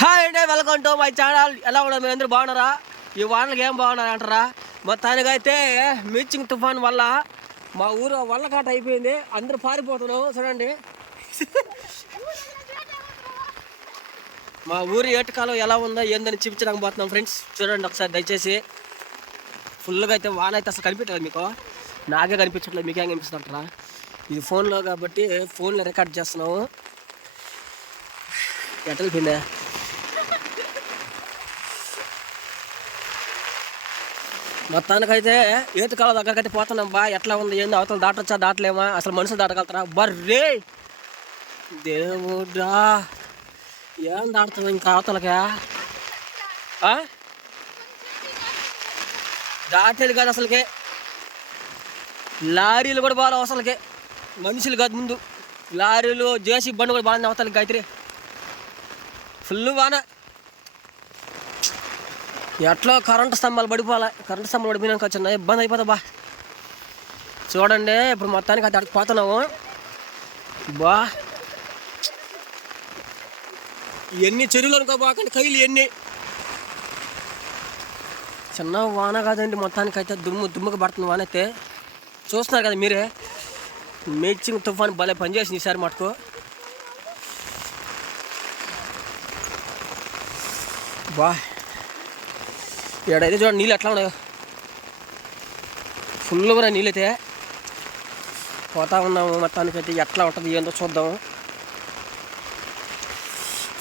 Hi అండి, welcome to my channel. ఎలా ఉన్నారు మీరు అందరూ? బాగున్నారా? ఈ వానలకు ఏం బాగున్నారు అంటారా? మొత్తానికైతే మిర్చింగ్ తుఫాన్ వల్ల మా ఊరు వల్లకాట అయిపోయింది. అందరూ పారిపోతున్నాం. చూడండి మా ఊరు ఏటకాలం ఎలా ఉందో ఏందని చూపించడానికి పోతున్నాం ఫ్రెండ్స్. చూడండి ఒకసారి దయచేసి. ఫుల్గా అయితే వాన అయితే అసలు కనిపించలేదు మీకు. నాకే కనిపించట్లేదు, మీకేం కనిపిస్తుంది అంటారా? ఇది ఫోన్లో కాబట్టి ఫోన్లో రికార్డ్ చేస్తున్నాము. ఎట్టలిపోయిందే మొత్తానికైతే ఏతుకాల దగ్గరకైతే పోతున్నాం బా. ఎట్లా ఉంది ఏంది, అవతల దాటొచ్చా దాటలేమా, అసలు మనుషులు దాటగలుగుతారా? బర్రే దేవుడా, ఏం దాటుతాం ఇంకా అవతలకా? దాటేది కాదు అసలుకే. లారీలు కూడా బాగా అసలుకే, మనుషులు కాదు ముందు. లారీలు జేసీ బండి కూడా బాగుంది అవతలకి. గాయత్రి ఫుల్ వాన. ఎట్లా కరెంటు స్తంభాలు పడిపోవాలి. కరెంటు స్తంభాలు పడిపోయినాక చిన్న ఇబ్బంది అయిపోతా బా. చూడండి ఇప్పుడు మొత్తానికి అది అడిగిపోతున్నాము బా. ఎన్ని చెరువులు అనుకోబాకండి, కైలు ఎన్ని. చిన్న వాన కాదండి, మొత్తానికి అయితే దుమ్ముకి పడుతుంది వాన అయితే. చూస్తున్నారు కదా మీరే. మిర్చింగ్ తుఫాన్ భలే పనిచేసింది ఈసారి మటుకు బా. ఇక్కడైతే చూడండి నీళ్ళు ఎట్లా ఉన్నాయో, ఫుల్ కూడా నీళ్ళైతే పోతా ఉన్నాము. మొత్తానికి అయితే ఎట్లా ఉంటుంది ఏందో చూద్దాము.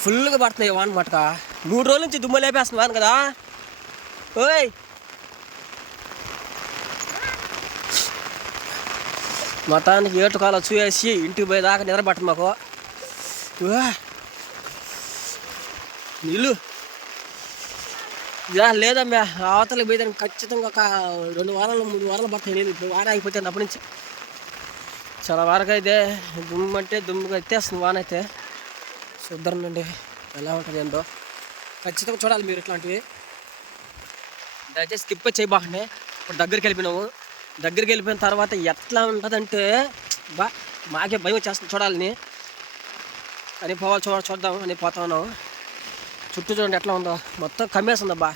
ఫుల్గా పడుతున్నాయి వాన మటుక. 3 రోజుల నుంచి దుమ్మ లేపేస్తుంది వాన కదా. ఓయ్ మొత్తానికి ఏటుకాలం చూసి ఇంటికి పోయేదాకా నిద్రపట్టదు మాకు. నీళ్ళు లేదమ్మా, అవతలకి పోయేదానికి ఖచ్చితంగా ఒక 2 వారాలు 3 వారాలు పడతాయి నీళ్ళు. ఇప్పుడు వాన అయిపోతే అప్పటి నుంచి చాలా వరకు అయితే దుమ్ము అంటే దుమ్ముగా ఎత్తేస్తుంది వాన అయితే. చూద్దామండి ఎలా ఉంటుంది ఏంటో. ఖచ్చితంగా చూడాలి మీరు ఇట్లాంటివి. దయచేసి స్కిప్ చేయబాకండి. ఇప్పుడు దగ్గరికి వెళ్ళిపోయినాము. దగ్గరికి వెళ్ళిపోయిన తర్వాత ఎట్లా ఉంటుందంటే బా, మాకే భయం వచ్చేస్తుంది చూడాలని. అని పోవాలి చూద్దాం అని పోతా ఉన్నాము. చుట్టూ చూడండి ఎట్లా ఉందో, మొత్తం కమ్మేస్తుంది అబ్బా.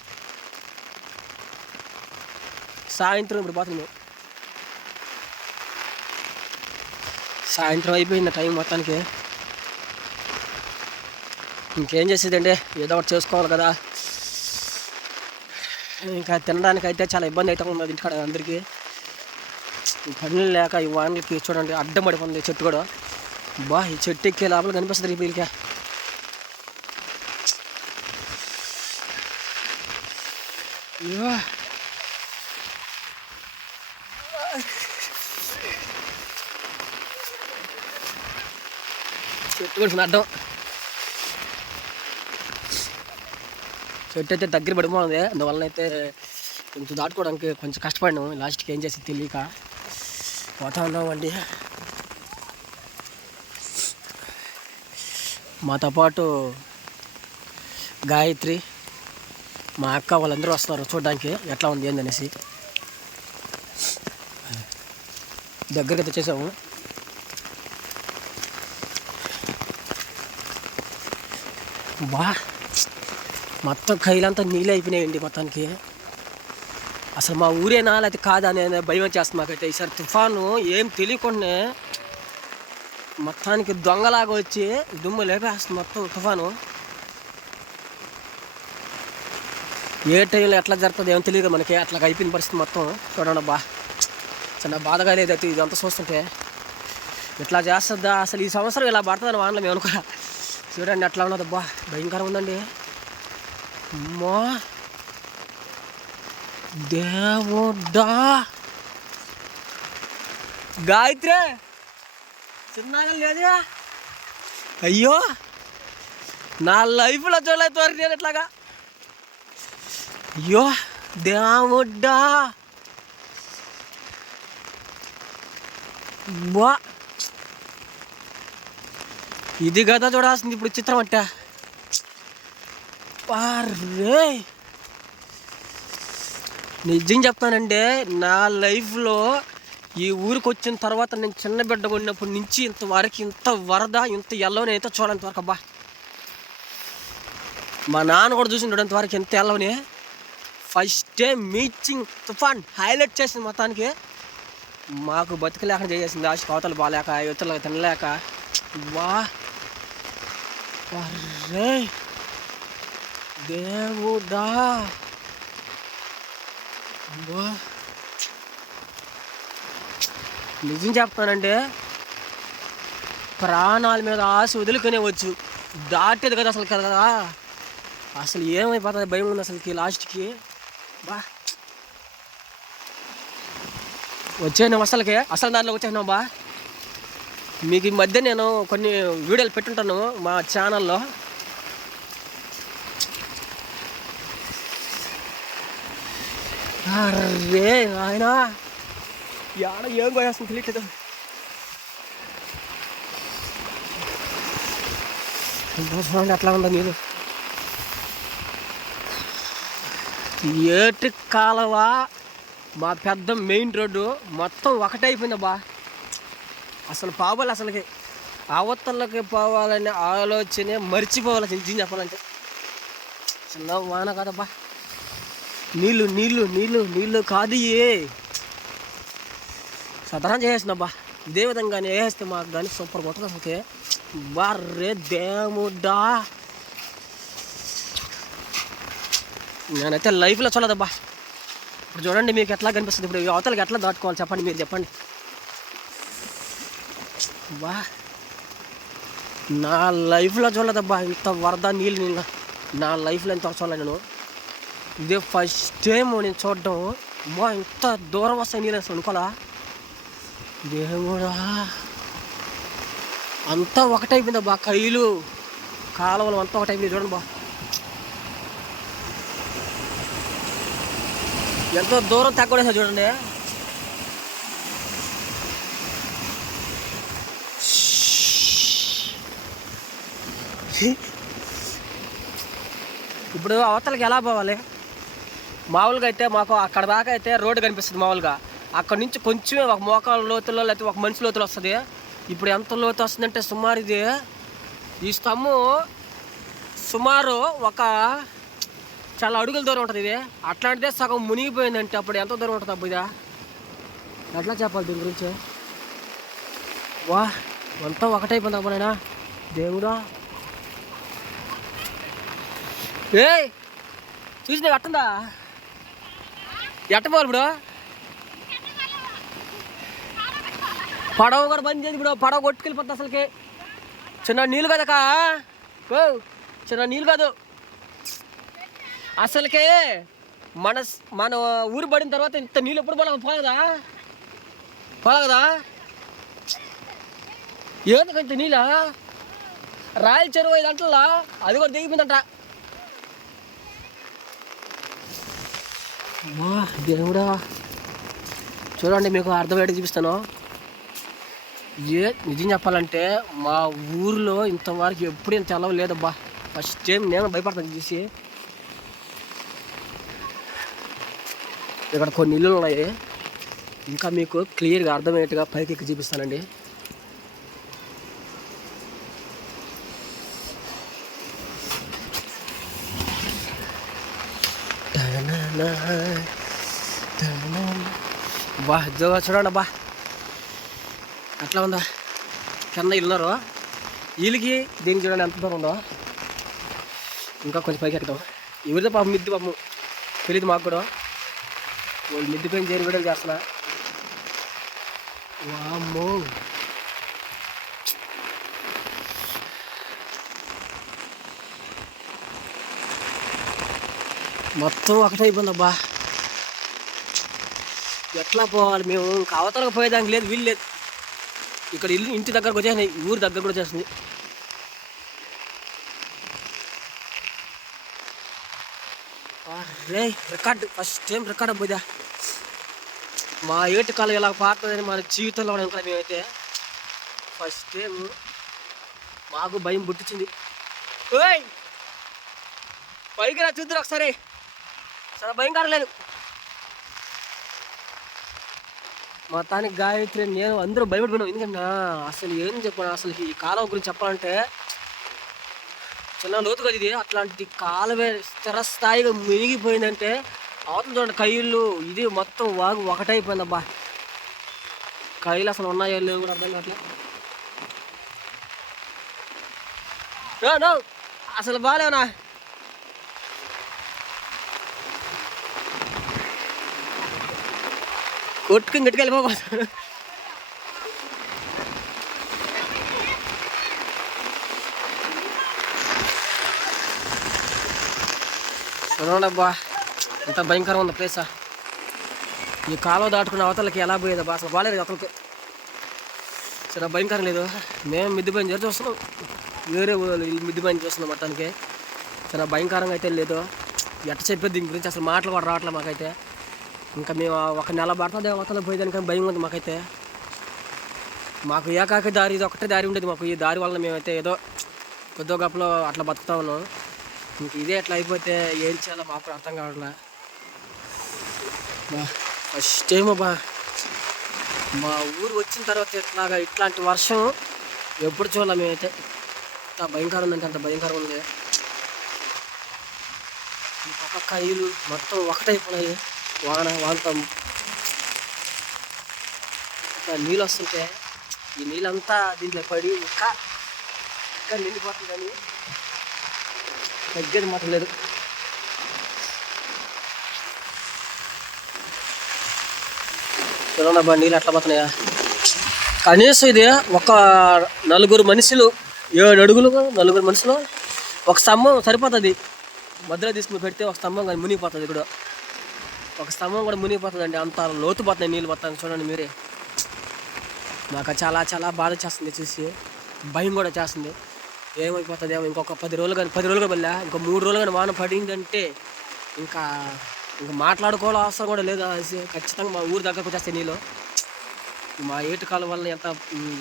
సాయంత్రం ఇప్పుడు పోతుంది. సాయంత్రం అయిపోయింది టైం మొత్తానికి. ఇంకేం చేసేదండి, ఏదో ఒకటి చేసుకోవాలి కదా. ఇంకా తినడానికి అయితే చాలా ఇబ్బంది అయితే ఉన్నది ఇంటికాడ అందరికీ. పనులు లేక ఈ వానలకి చూడండి అడ్డం పడిపోతుంది చెట్టు కూడా బా. ఈ చెట్టు ఎక్కే లోపల కనిపిస్తుంది ఈ వీళ్ళకి. చెట్టు కూడా అడ్డం. చెట్టు అయితే దగ్గర పడిపోతుంది. అందువల్ల అయితే కొంచెం దాటుకోవడానికి కొంచెం కష్టపడినాము. లాస్ట్కి ఏం చేసి తెలియక పోతా ఉన్నామండి. మాతో పాటు గాయత్రి, మా అక్క వాళ్ళందరూ వస్తున్నారు చూడడానికి ఎట్లా ఉంది ఏందనేసి. దగ్గరికి అయితే వచ్చేసాము. బా మొత్తం కైలంతా నీళ్ళు అయిపోయినాయండి మొత్తానికి. అసలు మా ఊరేనా లేకపోతే కాదా అనే భయం వచ్చేస్తుంది మాకైతే. ఈసారి తుఫాను ఏం తెలియకుండా మొత్తానికి దొంగలాగా వచ్చి దుమ్ము లేపేస్తుంది మొత్తం తుఫాను. ఏ టైంలో ఎట్లా జరుగుతుంది ఏమో తెలియదు మనకి. అట్లా అయిపోయిన పరిస్థితి మొత్తం. చూడండి బా, చిన్న బాధగా లేదైతే ఇదంతా చూస్తుంటే. ఇట్లా చేస్తుందా అసలు ఈ సంవత్సరం ఇలా పడుతుందని వానలో మేము అనుకో. చూడండి అట్లా ఉన్నది బా, భయంకరం ఉందండి. అమ్మా దేవుడా, గాయత్రి చిన్నగా లేదా? అయ్యో నా లైఫ్లో చూడలేదు వరకు నేను ఇట్లాగా. అయ్యో దేవుడా బా, ఇది కదా చూడాల్సింది ఇప్పుడు చిత్రం అంట. రే నిజం చెప్తానంటే నా లైఫ్లో ఈ ఊరికి వచ్చిన తర్వాత నేను చిన్న బిడ్డ కొన్నప్పటి నుంచి ఇంతవరకు ఇంత వరద ఇంత ఎల్లో నేనైతే చూడంత వరకు అబ్బా. మా నాన్న కూడా చూసిండు ఇంతవరకు ఎంత తెల్లవని. ఫస్ట్ టైం మీచింగ్ తుఫాన్ హైలైట్ చేసింది మొత్తానికి. మాకు బతుకలేక చేసేసింది, ఆశ కోతలు బాగాలేక యువతలు తినలేక. వా రే దేవుడా, నిజం చెప్తానంటే ప్రాణాల మీద ఆశ వదులుకునేవచ్చు, దాటేది కదా అసలు కదా. అసలు ఏమైపోతుంది భయం ఉంది అసలుకి లాస్ట్కి. బా వచ్చాను అసలు దాంట్లో వచ్చాను బా. మీకు ఈ మధ్య నేను కొన్ని వీడియోలు పెట్టుంటాను మా ఛానల్లో. అరే ఆయన ఆడ ఏం పోయేస్తుంది తెలియట్లేదు. అట్లా ఉందా నీరు. ఏటి కాలువ మా పెద్ద మెయిన్ రోడ్డు మొత్తం ఒకటైపోయింది బా. అసలు పోవాలి, అసలుకి అవతలకి పోవాలనే ఆలోచనే మర్చిపోవాలి నిజం చెప్పాలంటే. చిన్న వాన కాదబ్బా, నీళ్ళు నీళ్ళు నీళ్ళు నీళ్ళు కాదు సాధారణ చేసేసినబ్బా. ఇదే విధంగా వేస్తే మాకు కానీ సూపర్ కొట్టదు అసలుకి. బర్రే దేవుడా, నేనైతే లైఫ్లో చూడదబ్బా. ఇప్పుడు చూడండి మీకు ఎట్లా కనిపిస్తుంది. ఇప్పుడు అవతలకి ఎట్లా దాటుకోవాలి చెప్పండి, మీరు చెప్పండి. బా నా లైఫ్లో చూడలేదబ్బా ఇంత వరద నీళ్ళు. నా లైఫ్లో ఎంత చూడలేదు నేను. ఇదే ఫస్ట్ టైం నేను చూడడం. బా ఇంత దూరం వస్తాయి నీళ్ళు అసలు అనుకోలా. దేవుడా, అంతా ఒకటైపోయిందబ్బా. కైలు కాలువలు అంతా ఒకటైపోయింది చూడండి బా. ఎంతో దూరం తగ్గడేసా చూడండి. ఇప్పుడు అవతలకి ఎలా పోవాలి? మామూలుగా అయితే మాకు అక్కడ దాకా అయితే రోడ్డు కనిపిస్తుంది మామూలుగా. అక్కడ నుంచి కొంచెమే ఒక మోకాల లోతులో లేకపోతే ఒక మనిషి లోతులో వస్తుంది. ఇప్పుడు ఎంత లోతు వస్తుందంటే సుమారు ఇది ఈ స్తంభం సుమారు ఒక చాలా అడుగుల దూరం ఉంటుంది. ఇది అట్లాంటిదే సగం మునిగిపోయిందంటే అప్పుడు ఎంత దూరం ఉంటుంది అబ్బా. ఇది ఎట్లా చెప్పాలి దీని గురించి? వా అంతా ఒకటైపోయింది అబ్బా నాయనా దేవుడా. ఏయ్ చూసినా ఎట్టుందా? ఎట్టపోవాలి ఇప్పుడు? పడవ కూడా బంద్ చేసి ఇప్పుడు పడవ కొట్టుకెళ్ళిపోతుంది అసలుకి. చిన్న నీళ్ళు కదకా, చిన్న నీళ్ళు కాదు అసలుకే. మన ఊరు పడిన తర్వాత ఇంత నీళ్ళు ఎప్పుడు పోలే కదా. ఎందుకు ఇంత నీళ్ళ? రాయల చెరువు 5 గంటల అది కూడా దిగిపోయిందంట. దేవుడా చూడండి, మీకు అర్థమయ్యేది చూపిస్తాను. నిజం చెప్పాలంటే మా ఊరిలో ఇంతవరకు ఎప్పుడు ఇంత తెలవ లేదబ్బా. ఫస్ట్ టైం నేను భయపడతాను చూసి. ఇక్కడ కొన్ని ఇల్లులు ఉన్నాయి, ఇంకా మీకు క్లియర్గా అర్థమయ్యేట్టుగా పైకి ఎక్కి చూపిస్తానండి. బా చూడండి అబ్బా అట్లా ఉందా. కింద ఇల్లున్నారు, వీళ్ళకి దీనికి చూడండి ఎంత దూరం ఉందో. ఇంకా కొంచెం పైకి ఎక్కుదాం. ఎవరితో పాపం మిద్ది పాపం తెలియదు మాకు కూడా. వాళ్ళు మిద్ది పైన చేరి వీడియోలు చేస్తున్నా. వామ్మో మొత్తం ఒకటైపోయిందబ్బా. ఎట్లా పోవాలి మేము? ఇంకా అవతలకు పోయేదానికి లేదు, వీలు లేదు. ఇక్కడ ఇల్లు ఇంటి దగ్గరకు వచ్చేసినాయి, ఊరి దగ్గర కూడా వచ్చేసింది. రే రికార్డు ఫస్ట్ టైం రికార్డ్ అబ్బోదా. మా ఏటి కాలం ఇలా పారుతుందని మన జీవితంలో ఇంకా మేమైతే ఫస్ట్ టైం మాకు భయం పుట్టించింది. ఓయ్ పైకి రా చూద్దరు ఒకసారి, చాలా భయం కాడలేదు. మొత్తానికి గాయత్రి నేను అందరూ భయపడిపోయినాం. ఎందుకంటే అసలు ఏం చెప్పాను, అసలు ఈ కాలం గురించి చెప్పాలంటే చిన్న లోతు కదా ఇది. అట్లాంటి కాలువే స్థిరస్థాయిగా మునిగిపోయిందంటే అవతల చూడండి కయ్యిళ్ళు ఇది మొత్తం వాగు ఒకటైపోయింది అబ్బా. కయ్యలు అసలు ఉన్నాయో లేవు కూడా అర్థం కావట్లే. అసలు బాగాలేవునా కొట్టుకుని గట్టికి వెళ్ళిపోతాను. చూడండబ్బా ఎంత భయంకరంగా ఉంది ప్లేసా. ఈ కాలువ దాటుకున్న అవతలకి ఎలా పోయేదబ్బా, అసలు బాగాలేదు అవతలకి. చాలా భయంకరం లేదు. మేము మిద్ది పైన చేసి చూస్తున్నాం, వేరే మిద్ది పైన చూస్తున్నాం. మొత్తానికి చాలా భయంకరంగా అయితే లేదు. ఎట్ట చెప్పేది దీని గురించి అసలు మాటలు కూడా రావట్లే మాకైతే. ఇంకా మేము ఒక నెల పడుతుంది అవతల పోయేదానికని భయం ఉంది మాకైతే. మాకు ఏకాకి దారి ఇది ఒకటే దారి ఉండేది మాకు. ఈ దారి వల్ల మేమైతే ఏదో కొద్దో గప్పలో అట్లా బతుకుతా ఉన్నాం. ఇంక ఇదే ఎట్లా అయిపోతే ఏం చేయాలో మాకు అర్థం కావట్లే. ఫస్ట్ టైం బా మా ఊరు వచ్చిన తర్వాత ఇట్లాంటి వర్షం ఎప్పుడు చూడాలి మేమైతే. అంత భయంకరం ఉందంటే అంత భయంకరం ఉంది. ఈ పక్క కయ్యలు మొత్తం ఒకటైపోయినాయి. వానతో నీళ్ళు వస్తుంటే ఈ నీళ్ళంతా దీంట్లో పడి ఇంకా నిండిపోతుంది కానీ తగ్గేది మాత్రం లేదు. చూడండి అబ్బా నీళ్ళు అట్లా పోతున్నాయా. కనీసం ఇది ఒక 4 మనుషులు 7 అడుగులు 4 మనుషులు ఒక స్తంభం సరిపోతుంది. మధ్యలో తీసుకుని పెడితే ఒక స్తంభం కానీ మునిగిపోతుంది. ఇక్కడ ఒక స్తంభం కూడా మునిగిపోతుంది అండి. అంత లోతు పోతున్నాయి నీళ్ళు పోతాను. చూడండి మీరే. నాకు చాలా చాలా బాధ చేస్తుంది చూసి, భయం కూడా చేస్తుంది. ఏమైపోతుంది ఏమో ఇంకొక 10 రోజులు కూడా వెళ్ళా. ఇంకో 3 రోజులు కానీ వాన పడిందంటే ఇంకా మాట్లాడుకోవాలో అవసరం కూడా లేదు. ఖచ్చితంగా మా ఊరు దగ్గరకు వచ్చేస్తే నీళ్ళు. మా ఏటుకాలం వల్ల ఎంత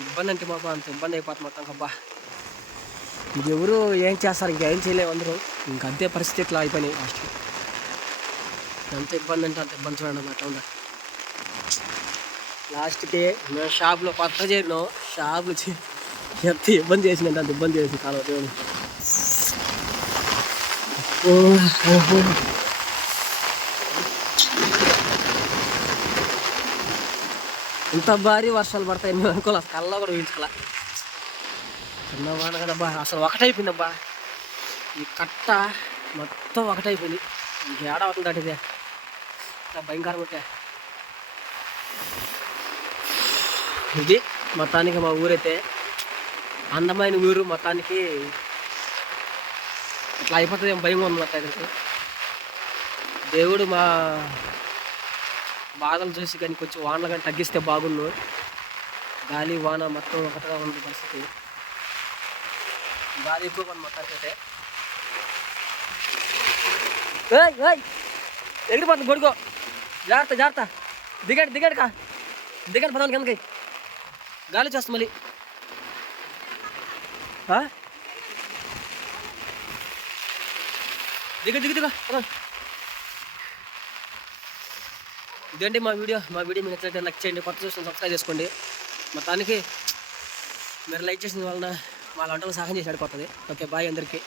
ఇబ్బంది అంటే మాకు అంత ఇబ్బంది అయిపోతుంది మొత్తం. అబ్బా ఇంకెవరు ఏం చేస్తారు, ఇంకేం చేయలేము అందరూ. ఇంక అంతే పరిస్థితి ఇట్లా అయిపోయినాయి. లాస్ట్కి ఎంత ఇబ్బంది అంటే అంత ఇబ్బంది చూడండి అన్నమాట ఉందా. లాస్ట్కి మేము షాప్లో కొత్త చేరినాం. షాపులు ఎంత ఇబ్బంది చేసిందంటే అంత ఇబ్బంది చేసి కాలం దేవుడు. ఇంత భారీ వర్షాలు పడతాయి మేము అనుకోలే. కళ్ళలో కూడా వీల్చుకోలే. చిన్న వాన కదబ్బా అసలు ఒకటైపోయిందబ్బా. ఈ కట్ట మొత్తం ఒకటైపోయింది. ఇంకేడా అవుతుంది అంటే ఇదే భయంకరంగా ఉంటే. ఇది మొత్తానికి మా ఊరైతే అందమైన ఊరు. మొత్తానికి ఇట్లా అయిపోతుంది ఏం భయం ఉంది మొత్తానికి. దేవుడు మా బాధలు చూసి కానీ కొంచెం వానలు కానీ తగ్గిస్తే బాగుండు. గాలి వాన మొత్తం ఒకటిగా ఉంది పరిస్థితి. గాలి ఎక్కువ ఉంది మొత్తానికి అయితే. ఎగిరిపోతుంది గొడుకో. జాగ్రత్త దిగండి పదం కిందకి. గాలి చేస్తుంది మళ్ళీ. దిగ ఇదేంటి మా వీడియో మీకు నచ్చినట్లయితే లైక్ చేయండి. కొత్త చూసిన సబ్స్క్రైబ్ చేసుకోండి. మొత్తానికి మీరు లైక్ చేసిన వలన వాళ్ళ వంటలు సహాయం చేసి ఆడుకోతుంది. ఓకే బాయ్ అందరికీ.